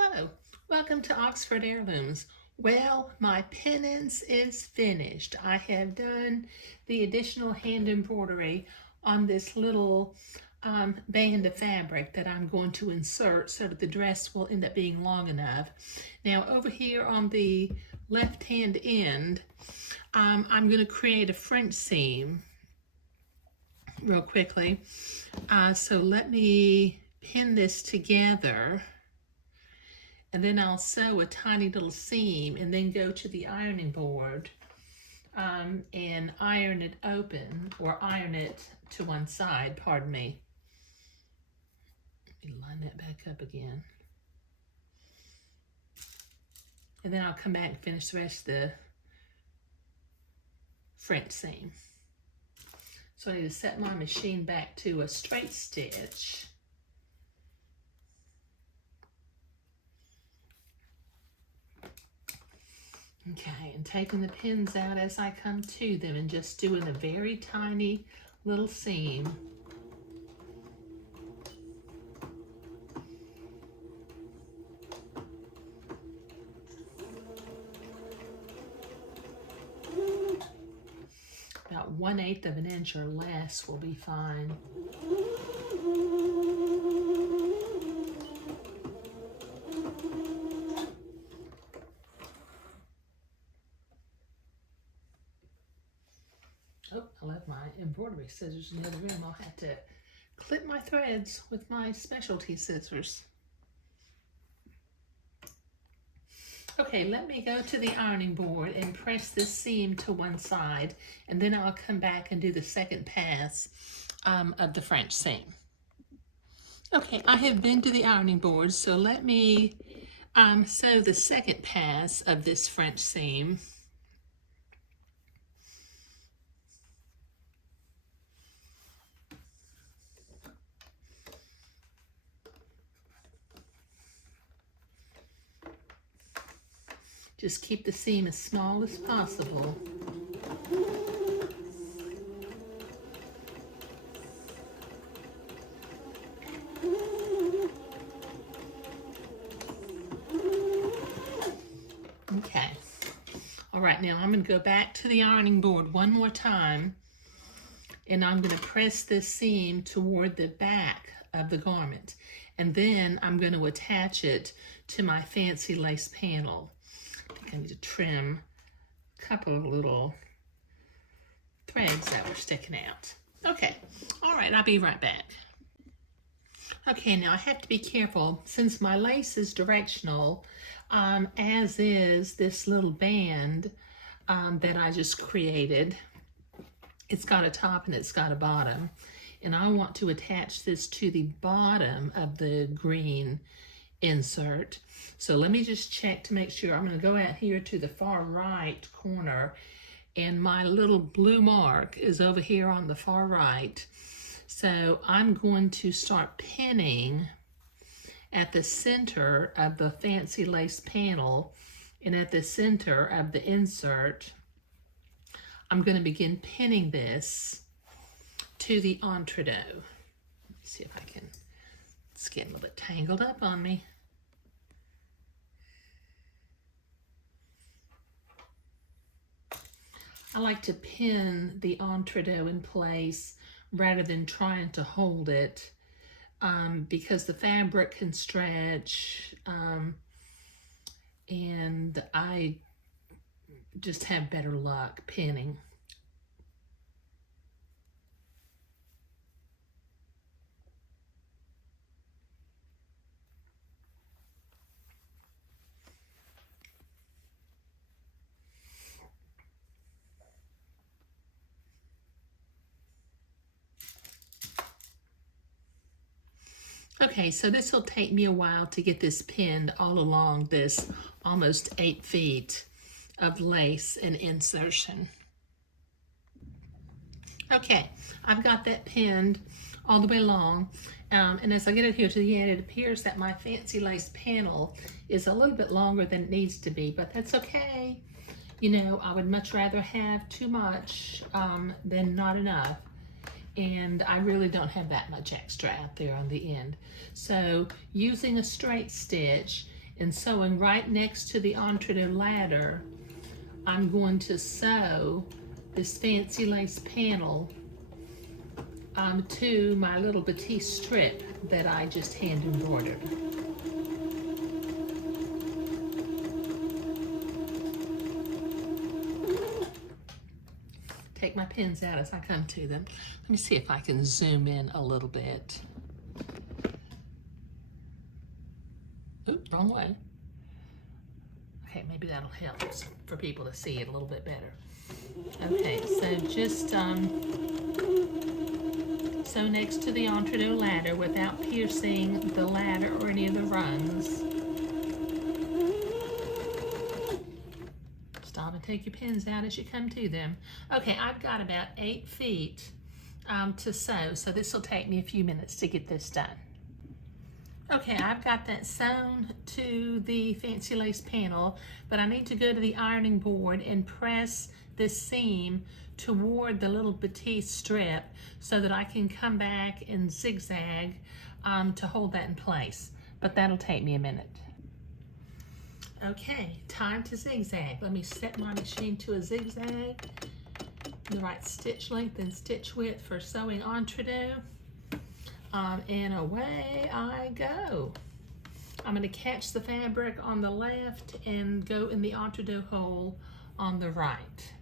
Hello, welcome to Oxford Heirlooms. Well, my penance is finished. I have done the additional hand embroidery on this little band of fabric that I'm going to insert so that the dress will end up being long enough. Now over here on the left hand end, I'm going to create a French seam real quickly. So let me pin this together. And then I'll sew a tiny little seam and then go to the ironing board and iron it open, or iron it to one side, pardon me. Let me line that back up again. And then I'll come back and finish the rest of the French seam. So I need to set my machine back to a straight stitch. Okay, and taking the pins out as I come to them and just doing a very tiny little seam. About 1/8 of an inch or less will be fine. Oh, I left my embroidery scissors in the other room. I'll have to clip my threads with my specialty scissors. Okay, let me go to the ironing board and press this seam to one side, and then I'll come back and do the second pass of the French seam. Okay, I have been to the ironing board, so let me sew the second pass of this French seam. Just keep the seam as small as possible. Okay. All right, now I'm going to go back to the ironing board one more time, and I'm going to press this seam toward the back of the garment, and then I'm going to attach it to my fancy lace panel. I need to trim a couple of little threads that were sticking out. Okay, all right, I'll be right back. Okay, now I have to be careful since my lace is directional, as is this little band that I just created. It's got a top and it's got a bottom, and I want to attach this to the bottom of the green insert. So let me just check to make sure. I'm going to go out here to the far right corner, and my little blue mark is over here on the far right. So I'm going to start pinning at the center of the fancy lace panel, and at the center of the insert I'm going to begin pinning this to the entredot. Let me see if I can. It's getting a little bit tangled up on me. I like to pin the entredot in place rather than trying to hold it, because the fabric can stretch, and I just have better luck pinning. Okay, so this will take me a while to get this pinned all along this almost 8 feet of lace and insertion. Okay, I've got that pinned all the way along, and as I get it here to the end, it appears that my fancy lace panel is a little bit longer than it needs to be, but that's okay. You know, I would much rather have too much than not enough. And I really don't have that much extra out there on the end. So using a straight stitch And sewing right next to the entre-deux ladder, I'm going to sew this fancy lace panel to my little batiste strip that I just hand embroidered. Take my pins out as I come to them. Let me see if I can zoom in a little bit. Oop, wrong way. Okay, maybe that'll help for people to see it a little bit better. Okay, so just sew next to the entre-deux ladder without piercing the ladder or any of the rungs. Stop and take your pins out as you come to them. Okay, I've got about 8 feet to sew, so this will take me a few minutes to get this done. Okay, I've got that sewn to the fancy lace panel, but I need to go to the ironing board and press this seam toward the little batiste strip so that I can come back and zigzag to hold that in place. But that'll take me a minute. Okay, time to zigzag. Let me set my machine to a zigzag. The right stitch length and stitch width for sewing entre-deux. And away I go. I'm going to catch the fabric on the left and go in the entre-deux hole on the right.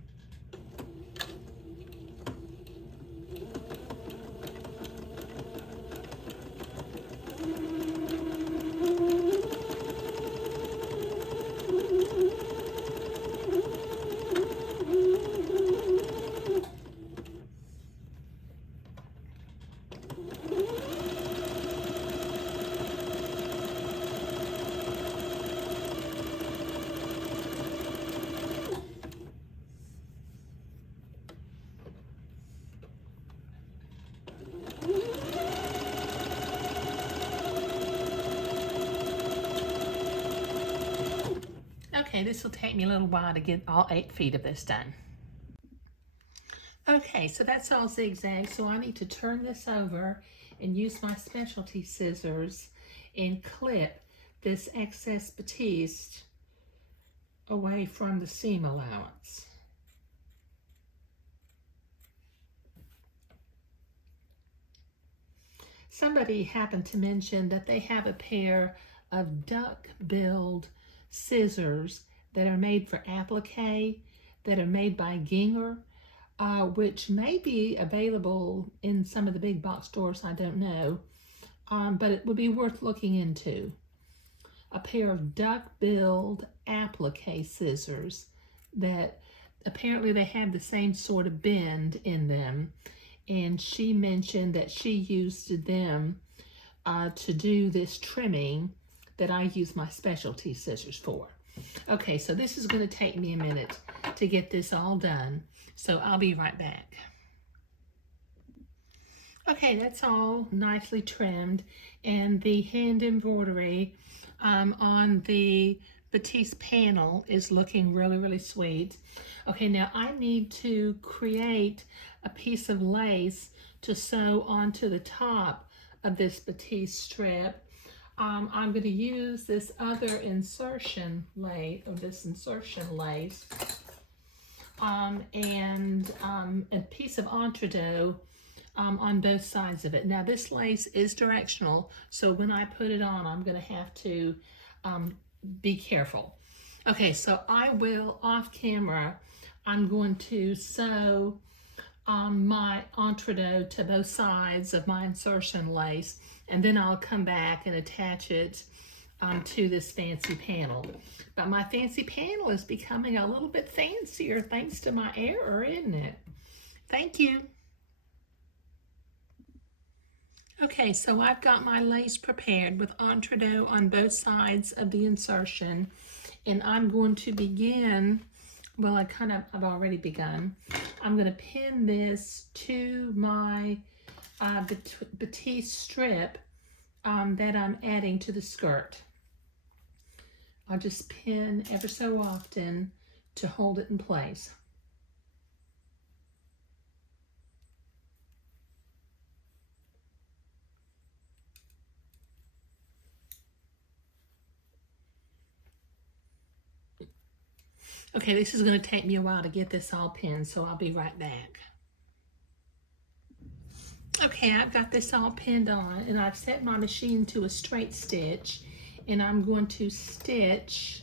Okay, this will take me a little while to get all 8 feet of this done. Okay, so that's all zigzag, so I need to turn this over and use my specialty scissors and clip this excess batiste away from the seam allowance. Somebody happened to mention that they have a pair of duck-billed scissors that are made for applique, that are made by Gingher, which may be available in some of the big box stores, I don't know, but it would be worth looking into. A pair of duck-billed applique scissors that apparently they have the same sort of bend in them, and she mentioned that she used them to do this trimming that I use my specialty scissors for. Okay, so this is going to take me a minute to get this all done, so I'll be right back. Okay, that's all nicely trimmed, and the hand embroidery on the batiste panel is looking really, really sweet. Okay, now I need to create a piece of lace to sew onto the top of this batiste strip. I'm going to use this other insertion lace, and a piece of entre-deux on both sides of it. Now this lace is directional, so when I put it on, I'm going to have to be careful. Okay, so I will, off camera, I'm going to sew my entre-deux to both sides of my insertion lace, and then I'll come back and attach it to this fancy panel. But my fancy panel is becoming a little bit fancier thanks to my error, isn't it? Thank you. Okay, so I've got my lace prepared with entre-deux on both sides of the insertion, and I'm going to begin, well, I've already begun. I'm going to pin this to my batiste strip that I'm adding to the skirt. I'll just pin ever so often to hold it in place. Okay, this is going to take me a while to get this all pinned, so I'll be right back. Okay, I've got this all pinned on, and I've set my machine to a straight stitch, and I'm going to stitch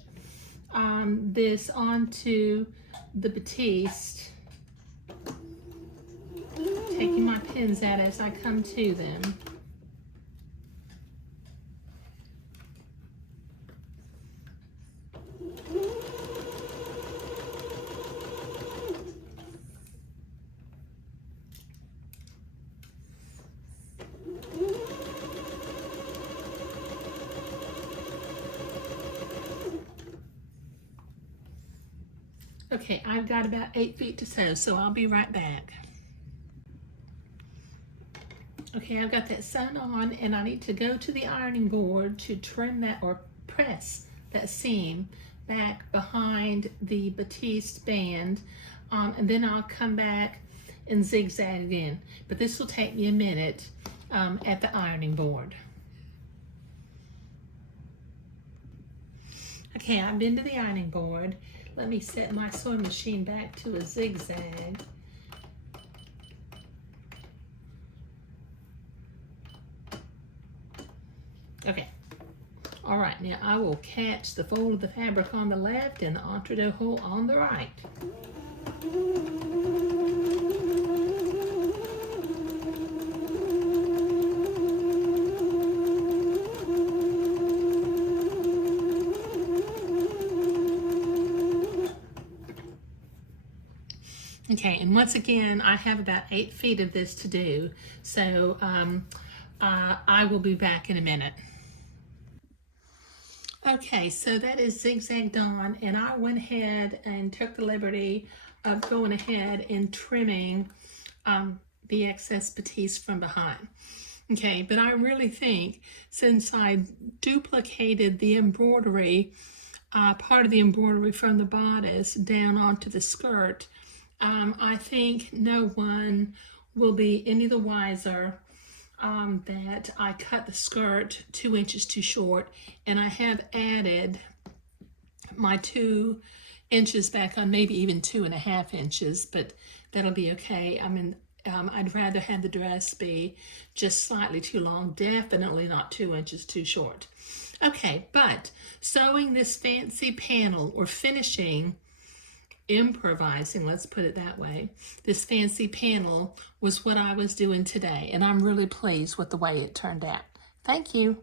this onto the batiste, taking my pins out as I come to them. Okay, I've got about 8 feet to sew, so I'll be right back. Okay, I've got that sewn on, and I need to go to the ironing board to trim that or press that seam back behind the batiste band, and then I'll come back and zigzag again. But this will take me a minute at the ironing board. Okay, I've been to the ironing board. Let me set my sewing machine back to a zigzag. Okay. All right, now I will catch the fold of the fabric on the left and the entre-deux hole on the right. Okay, and once again, I have about 8 feet of this to do, so I will be back in a minute. Okay, so that is zigzagged on, and I went ahead and took the liberty of going ahead and trimming the excess batiste from behind. Okay, but I really think since I duplicated the embroidery, part of the embroidery from the bodice down onto the skirt, I think no one will be any the wiser that I cut the skirt 2 inches too short, and I have added my 2 inches back on, maybe even 2.5 inches, but that'll be okay. I mean, I'd rather have the dress be just slightly too long, definitely not 2 inches too short. Okay, but sewing this fancy panel, or improvising, let's put it that way, this fancy panel was what I was doing today, and I'm really pleased with the way it turned out. Thank you.